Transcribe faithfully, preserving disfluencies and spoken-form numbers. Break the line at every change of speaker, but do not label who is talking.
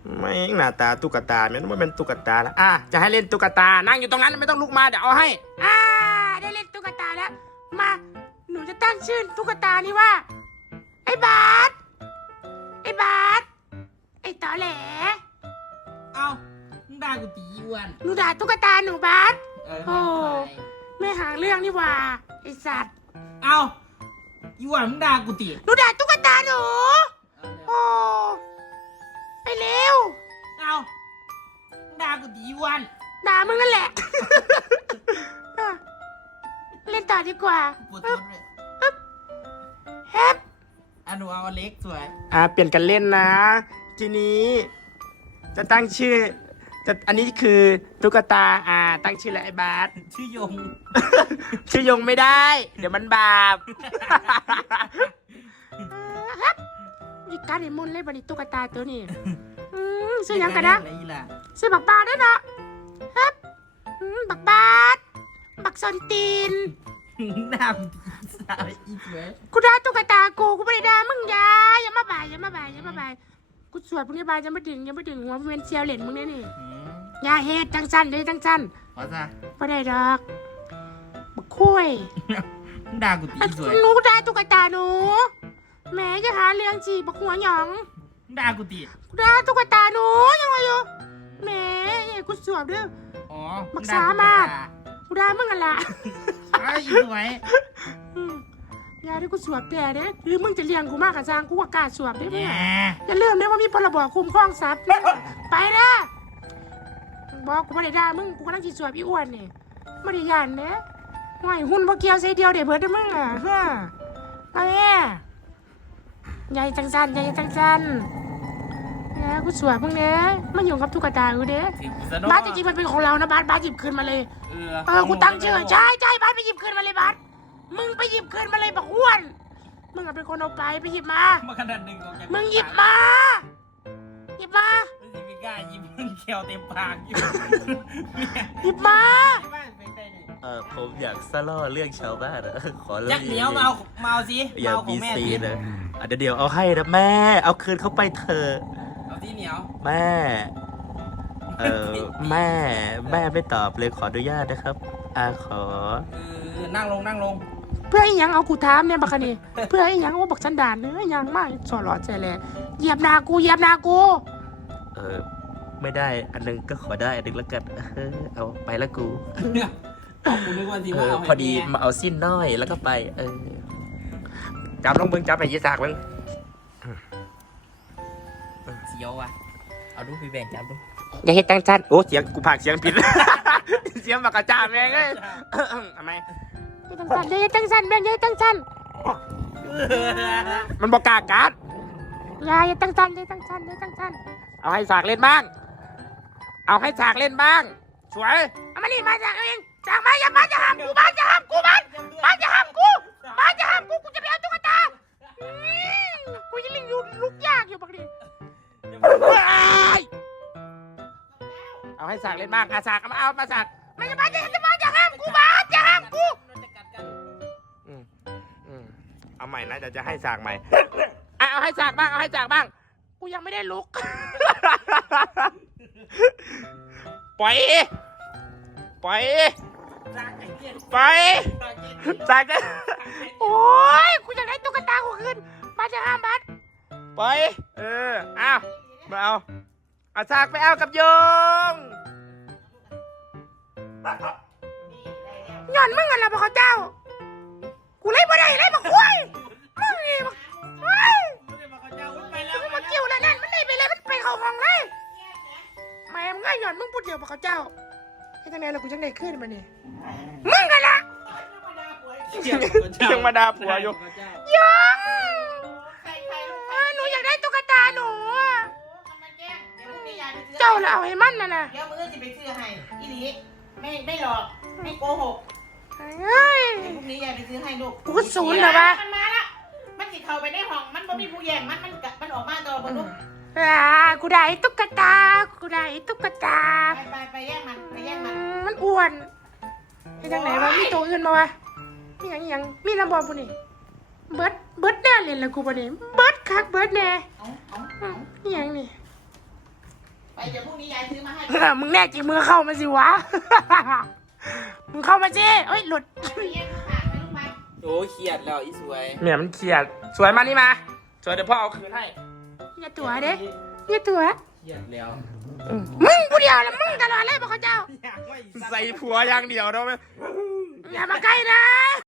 ไม่หน้าตาตุ๊กตาเนี่ยมันเป็นตุ๊กตาแล้วอ่ะจะให้เล่นตุ๊กตานั่งอยู่ตรงนั้นไม่ต้องลุกมาเดี๋ยวเอาให้อ่าได้เล่นตุ๊กตาแล้วมาหนูจะตั้งชื่อตุ๊กตานี่ว่าไอ้บาสไอ้บาสไอ้ตอแหล
เอามึงด่ากูตีอ้วน
หนูด่าตุ๊กตาหนูบาสโอ้ไม่หาเรื่องนี่ว่าไอ้สัตว์
เอาอ้วนมึงด่ากูตี
หนูด่าตุ๊กตาหนูโอ้ไปเร็ว
เอามึงด่ากูตีอ้วน
ด่ามึงนั่นแหละเล่นต่อดีกว่า
ปวดท้องเลย
แฮป
อ่ะหนูเอาเล็กสวย
อ่าเปลี่ยนกันเล่นนะทีนี้จะตั้งชื่อจะอันนี้คือตุ๊กตาอ่าตั้งชื่ออะไรไอ้บาส
ชื่อยง
ชื่อยงไม่ได้เดี๋ยวมันบาปครับมีการเห็นมนเลยบันนี้ตุ๊กตาตัวนี้ซื้อยังกันนะซื้อบักบาสได้เนาะครับบักบาสบักซอนตีน
น้ำสาวอีสวย
กูด่าตุ๊กตากูกูไม่ได้ด่ามึงยาอย่ามาบ่ายอย่ามาบ่ายอย่ามาบ่ายกูสวดพวกนี้บายยังไม่ถึงยังไม่ถึงหัวเวียนเชียวเหรียญมึงเนี่ยนี่ยาเฮ็ดจังสั้นเลยจังสั้น
พอจ้ะ
ไม่ได้ดอกบักคุย
ด่ากูตีสวย
หนูด่าตุ๊กตาหนูแม่จะหาเรื่องจีบักหัวหยอง
ด่ากูตี
กูด่าตุ๊กตาหนูยังไงอยู่แม่กูสวดด้วย
อ๋อ
บักสามารถกูด่ามึงกันละ
ไอ้สวย
ยาที่กูสวบแกเด้หรือมึงจะเลี้ยงกูมากกับจางกูก็กล้าสวบได้ไหมอย่าลืมนะว่ามีพรบคุ้มครองทรัพย์ไปนะบอกกูไม่ได้ด่ามึงกูกำลังจีสวบอีอ้วนเนี่ยไม่ได้ยันเนี่ยห่วยหุ่นบ่เกี่ยวใส่เดียวเดี๋ยวเบิดได้มึงอ่ะเฮ้อไปแม่ใหญ่จังจันใหญ่จังจันนะกูสวบมึงเนี่ยไม่อยู่กับตุ๊กตากูเด้บ้านจริงๆมันเป็นของเรานะบ้านบ้านหยิบคืนมาเลยเออกูตั้งชื่อใช่ใช่บ้านไปหยิบคืนมาเลยบ้านมึงไปหยิบคืนมาเลยบักอ้วนมึงเป็นคนเอาไปไปหยิบมา
มาขนาดหนึ่ง
มึงหยิบมาหยิบมา
ไม่กล้าหยิบมึงเขียวเต็มปากอยู่
หยิบมา
เออผมอยากสล่อเรื่องชาวบ้านอะขอเรื่อง
ยักเหนียวเมาเมาสิ
อยากมีซีนเลยอ่ะเดี๋ยวเอาให้นะแม่เอาคืนเข้าไปเถอะ
เอาที่เหนียว
แม่เออแม่แม่ไม่ตอบเลยขออนุญาตนะครับอาขอ
เออนั่งลงนั่งลง
เพื่อให้ยังเอากูถามเนี่ยบักนี่เพื่อให้ยังว่าบักสันดานเนื้อยังมากสอหลอดใจแหละเหยียบนากูเหยียบนากู
เออไม่ได้อันนึงก็ขอได้อันนึงแล้วกันเออเอาไปละกูเออพอดีมาเอาสิ้นน้อยแล้วก็ไปเออ
จับลงมึงจับไปยีสากมึง
เสียวอ่ะเอาดูพี่แบงจับดู
อย่าเฮ็ดจังจันโอ้เสียงกูผากเสียงผิดเสียงบักกระจาแม่งเอ้ยทำไมจังสันเยอะจังสันแม่งเยอะจังสันมันบอกกากัดยายจังสันเยอะจังสันเยอะจังสันเอาให้สากเล่นบ้างเอาให้สากเล่นบ้างสวยเอามานี่มาจากเองจากมาอย่ามาจะห้ามกูมาจะห้ามกูมามาจะห้ามกูมาจะห้ามกูกูจะไปเอาตุ๊กตากูยังลิงอยู่ลุกยากอยู่บักดิเอาให้สากเล่นบ้างอาสากเอามาเอามาสากมาจะมาจะจะมาจะห้ามกูมาจะห้ามกูเอาใหม่นะจะจะให้สากใหม่เอาให้สากบ้างเอาให้สากบ้างกูยังไม่ได้ลุกปล่อยปล่อยปล่อยสากเลยโอ้ยกูอยากได้ตุ๊กตากูคืนมาจะห้ามบัดปล่อยเออเอามาเอาเอาสากไปเอากับโยงย้อนมึงอะไรบอกเขาเจ้ากูไล่บ่ได้ไล่บอกคุยมึงนี่บอกเฮ้ยมันมาเกี่ยวแล้วนั่นมันไล่ไปเลยมันไปเข้าห้องเลยแม่มึงง่ายย้อนมึงพูดเดียวบอกเขาเจ้าให้ทางไหนเรากูจังได้ขึ้นมาเนี่ยมึงกันละยังมาด่าผัวอยู่ยังหนูอยากได้ตุ๊กตาหนูเจ้าเราให้มันน่ะนะ
เดี๋ยวมือจะไปซื้อให้อีหลีไม่ไม่หลอกไม่โกหก
เฮ้ย
พรุ่งนี้ยายไปซื้อให้ลูก
กูศูนย์เหรอวะ
มันมาละมันจิเข้าไปในห้องมันบ่มีผู้แย่งมันมันมันออกมาตัวบนลูก
อ่ากูได้ตุ๊กตากูได้ตุ๊กตา
ไปไปไปแย่งมันไปแย่งมัน
มันอ้วนไปทางไหนวะมีตัวอื่นมาวะมีอย่างอย่างมีน้ำบอลปุ่นี่เบิร์ดเบิร์ดแน่เลยละกูปุ่นี่เบิร์ดคักเบิร์ดแน่นี่อย่างนี่
ไปเดี๋ยวพรุ่งนี้ยายซื้อมาให้
เออมึงแน่จริงมึงก็เข้ามาสิวะ มึงเข้ามาสิเอ้ยหลุด
ไปเลี้ยงข้าวผัดไปลูกไป
โอ้เครียดแล้วอีสวย
เนี่ยมันเครียดสวยมานี่มาสวยเดี๋ยวพ่อเอาคืนให้
อย่าตัวเด้อย่าตัว
เครียดแล้ว
อืมมึงกูเดียวละมึงตลอดเลยบอกเขาเจ้า
อยากไม่
ใส่ผัวอย่างเดียวเนาะ
อย่ามาใกล้นะ